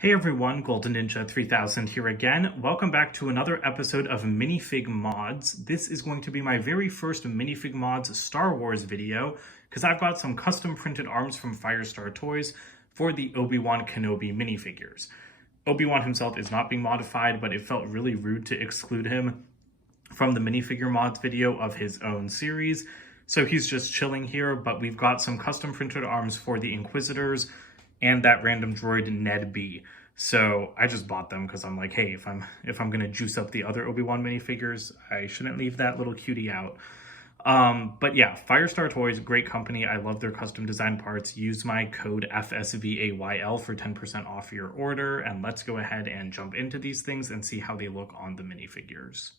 Hey everyone, Golden Ninja 3000 here again. Welcome back to another episode of Minifig Mods. This is going to be my very first Minifig Mods Star Wars video because I've got some custom printed arms from Firestar Toys for the Obi-Wan Kenobi minifigures. Obi-Wan himself is not being modified, but it felt really rude to exclude him from the minifigure mods video of his own series. So he's just chilling here, but we've got some custom printed arms for the Inquisitors and that random droid NED-B. So I just bought them because I'm like, hey, if I'm gonna juice up the other Obi-Wan minifigures, I shouldn't leave that little cutie out. But yeah, Firestar Toys, great company. I love their custom design parts. Use my code FSVAYL for 10% off your order, and let's go ahead and jump into these things and see how they look on the minifigures.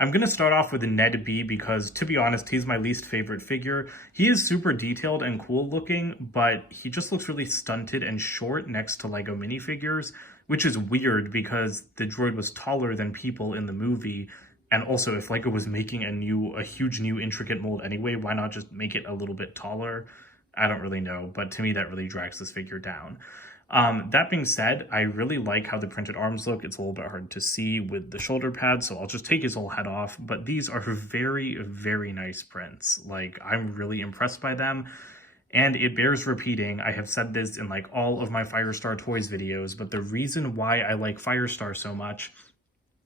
I'm going to start off with the NED-B because, to be honest, he's my least favorite figure. He is super detailed and cool looking, but he just looks really stunted and short next to LEGO minifigures, which is weird because the droid was taller than people in the movie. And also, if LEGO was making a huge new intricate mold anyway, why not just make it a little bit taller? I don't really know, but to me that really drags this figure down. That being said, I really like how the printed arms look. It's a little bit hard to see with the shoulder pads, so I'll just take his whole head off. But these are very, very nice prints. Like, I'm really impressed by them. And it bears repeating, I have said this in like all of my Firestar Toys videos, but the reason why I like Firestar so much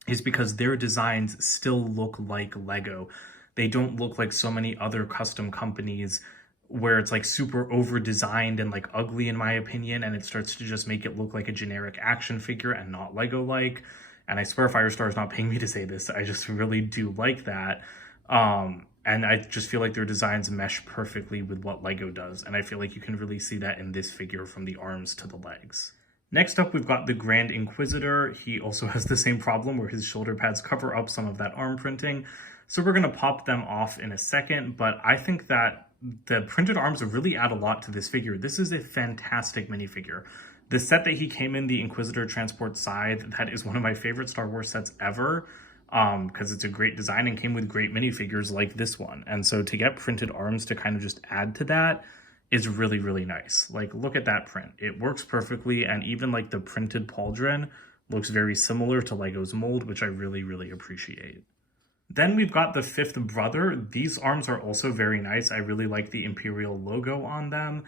is because their designs still look like LEGO. They don't look like so many other custom companies where it's like super over designed and like ugly in my opinion, and it starts to just make it look like a generic action figure and not Lego like. And I swear Firestar is not paying me to say this. I just really do like that. And I just feel like their designs mesh perfectly with what Lego does, and I feel like you can really see that in this figure from the arms to the legs. Next up, we've got the Grand Inquisitor. He also has the same problem where his shoulder pads cover up some of that arm printing. So we're going to pop them off in a second, but I think that the printed arms really add a lot to this figure. This is a fantastic minifigure. The set that he came in, the Inquisitor Transport Scythe, that is one of my favorite Star Wars sets ever, because it's a great design and came with great minifigures like this one. And so to get printed arms to kind of just add to that is really, really nice. Like, look at that print. It works perfectly, and even like the printed pauldron looks very similar to Lego's mold, which I really, really appreciate. Then we've got the fifth brother. These arms are also very nice. I really like the Imperial logo on them.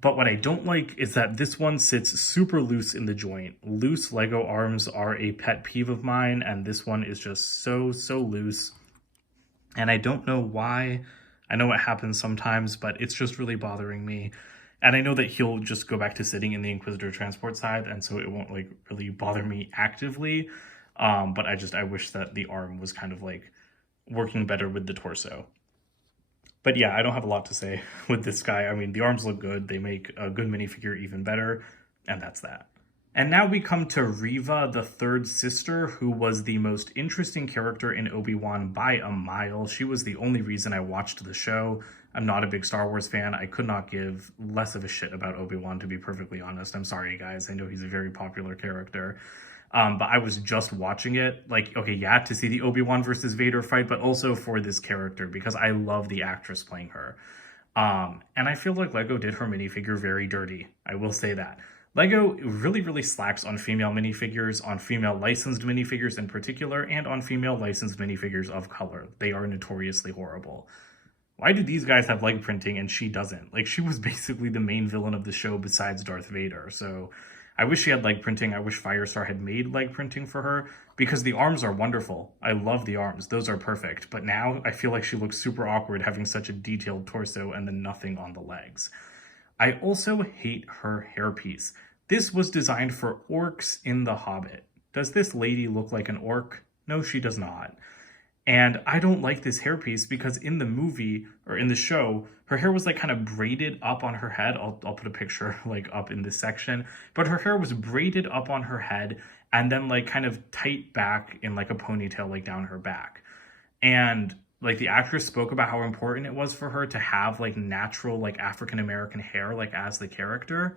But what I don't like is that this one sits super loose in the joint. Loose Lego arms are a pet peeve of mine, and this one is just so loose. And I don't know why. I know it happens sometimes, but it's just really bothering me. And I know that he'll just go back to sitting in the Inquisitor Transport Scythe, and so it won't like really bother me actively. But I wish that the arm was kind of like working better with the torso. But yeah, I don't have a lot to say with this guy. I mean, the arms look good. They make a good minifigure even better, and that's that. And now we come to Reva, the third sister, who was the most interesting character in Obi-Wan by a mile. She was the only reason I watched the show. I'm not a big Star Wars fan. I could not give less of a shit about Obi-Wan, to be perfectly honest. I'm sorry, guys. I know he's a very popular character. But I was just watching it, like, okay, yeah, to see the Obi-Wan versus Vader fight, but also for this character, because I love the actress playing her. And I feel like Lego did her minifigure very dirty. I will say that. Lego really, really slacks on female minifigures, on female licensed minifigures in particular, and on female licensed minifigures of color. They are notoriously horrible. Why do these guys have leg printing and she doesn't? Like, she was basically the main villain of the show besides Darth Vader, so I wish she had leg printing. I wish Firestar had made leg printing for her, because the arms are wonderful. I love the arms. Those are perfect. But now I feel like she looks super awkward having such a detailed torso and then nothing on the legs. I also hate her hairpiece. This was designed for orcs in The Hobbit. Does this lady look like an orc? No, she does not. And I don't like this hairpiece because in the movie, or in the show, her hair was like kind of braided up on her head. I'll put a picture like up in this section. But her hair was braided up on her head and then like kind of tight back in like a ponytail like down her back. And like the actress spoke about how important it was for her to have like natural like African-American hair like as the character.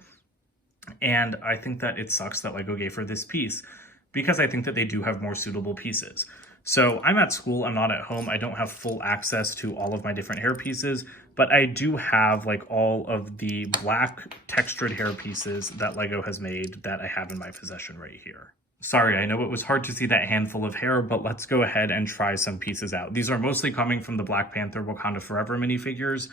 And I think that it sucks that Lego gave her this piece, because I think that they do have more suitable pieces. So I'm at school, I'm not at home, I don't have full access to all of my different hair pieces, but I do have like all of the black textured hair pieces that Lego has made that I have in my possession right here. Sorry, I know it was hard to see that handful of hair, but let's go ahead and try some pieces out. These are mostly coming from the Black Panther Wakanda Forever minifigures,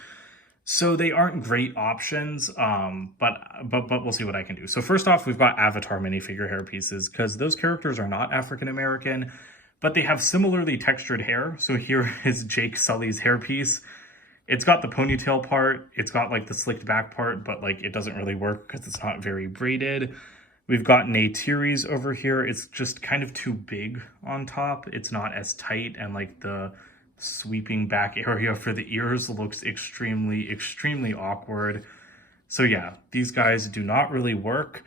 so they aren't great options, but we'll see what I can do. So first off, we've got Avatar minifigure hair pieces, because those characters are not African-American, but they have similarly textured hair. So here is Jake Sully's hairpiece. It's got the ponytail part, it's got like the slicked back part, but like it doesn't really work because it's not very braided. We've got Neytiri's over here. It's just kind of too big on top. It's not as tight, and like the sweeping back area for the ears looks extremely awkward. So yeah, these guys do not really work.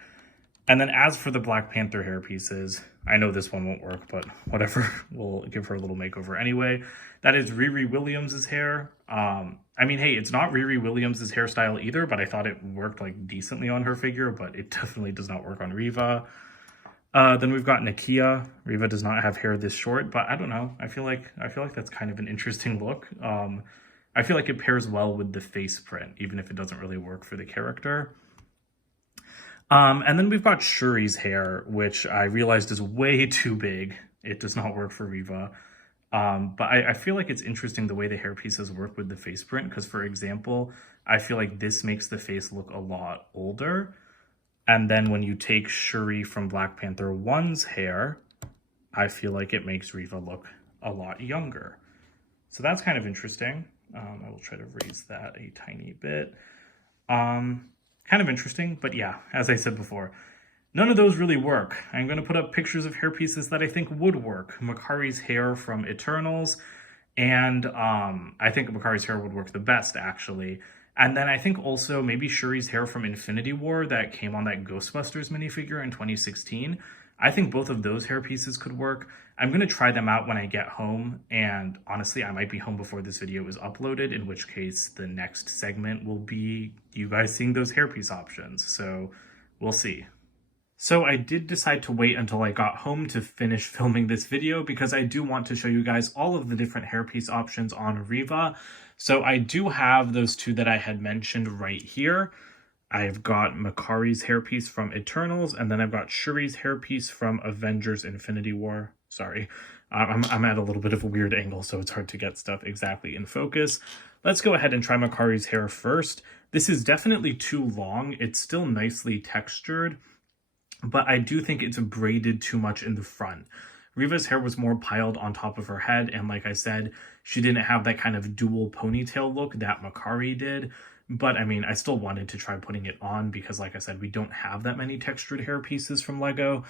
And then as for the Black Panther hair pieces, I know this one won't work, but whatever, we'll give her a little makeover anyway. That is Riri Williams' hair. I mean, hey, it's not Riri Williams' hairstyle either, but I thought it worked like decently on her figure, but it definitely does not work on Reva. Then we've got Nakia. Reva does not have hair this short, but I don't know. I feel like that's kind of an interesting look. I feel like it pairs well with the face print, even if it doesn't really work for the character. And then we've got Shuri's hair, which I realized is way too big. It does not work for Reva. But I feel like it's interesting the way the hair pieces work with the face print, because for example, I feel like this makes the face look a lot older. And then when you take Shuri from Black Panther 1's hair, I feel like it makes Reva look a lot younger. So that's kind of interesting. I will try to raise that a tiny bit. Kind of interesting, but yeah, as I said before, none of those really work. I'm going to put up pictures of hair pieces that I think would work. Makari's hair from Eternals, and I think Makari's hair would work the best, actually. And then I think also maybe Shuri's hair from Infinity War that came on that Ghostbusters minifigure in 2016. I think both of those hair pieces could work. I'm going to try them out when I get home, and honestly, I might be home before this video is uploaded, in which case the next segment will be you guys seeing those hairpiece options, so we'll see. So I did decide to wait until I got home to finish filming this video because I do want to show you guys all of the different hairpiece options on Reva. So I do have those two that I had mentioned right here. I've got Makari's hairpiece from Eternals, and then I've got Shuri's hairpiece from Avengers Infinity War. Sorry, I'm at a little bit of a weird angle, so it's hard to get stuff exactly in focus. Let's go ahead and try Makari's hair first. This is definitely too long. It's still nicely textured, but I do think it's braided too much in the front. Reva's hair was more piled on top of her head, and like I said, she didn't have that kind of dual ponytail look that Makari did. But I mean, I still wanted to try putting it on because, like I said, we don't have that many textured hair pieces from Lego.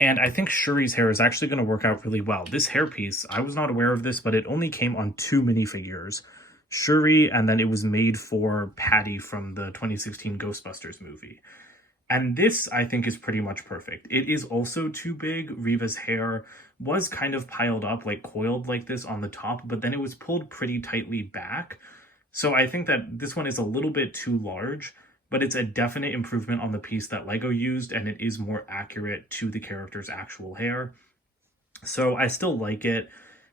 And I think Shuri's hair is actually going to work out really well. This hairpiece, I was not aware of this, but it only came on 2 minifigures. Shuri, and then it was made for Patty from the 2016 Ghostbusters movie. And this, I think, is pretty much perfect. It is also too big. Reva's hair was kind of piled up, like coiled like this on the top, but then it was pulled pretty tightly back. So I think that this one is a little bit too large, but it's a definite improvement on the piece that Lego used, and it is more accurate to the character's actual hair. So I still like it.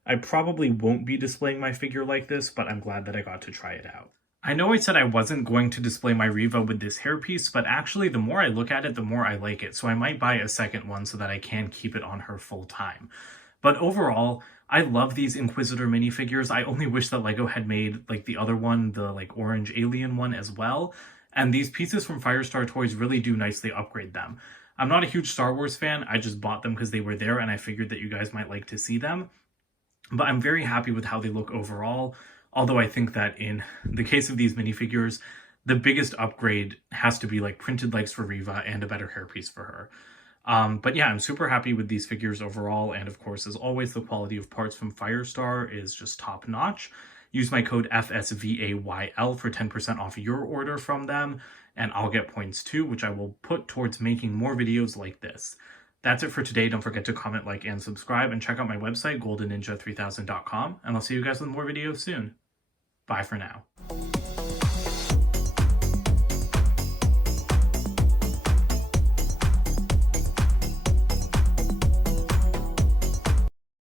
I probably won't be displaying my figure like this, but I'm glad that I got to try it out. I know I said I wasn't going to display my Reva with this hairpiece, but actually the more I look at it, the more I like it. So I might buy a second one so that I can keep it on her full time. But overall, I love these Inquisitor minifigures. I only wish that Lego had made like the other one, the like orange alien one as well. And these pieces from Firestar Toys really do nicely upgrade them. I'm not a huge Star Wars fan. I just bought them because they were there and I figured that you guys might like to see them. But I'm very happy with how they look overall. Although I think that in the case of these minifigures, the biggest upgrade has to be like printed legs for Reva and a better hairpiece for her. But yeah, I'm super happy with these figures overall. And of course, as always, the quality of parts from Firestar is just top notch. Use my code FSVAYL for 10% off your order from them, and I'll get points too, which I will put towards making more videos like this. That's it for today. Don't forget to comment, like, and subscribe, and check out my website, goldenninja3000.com, and I'll see you guys with more videos soon. Bye for now.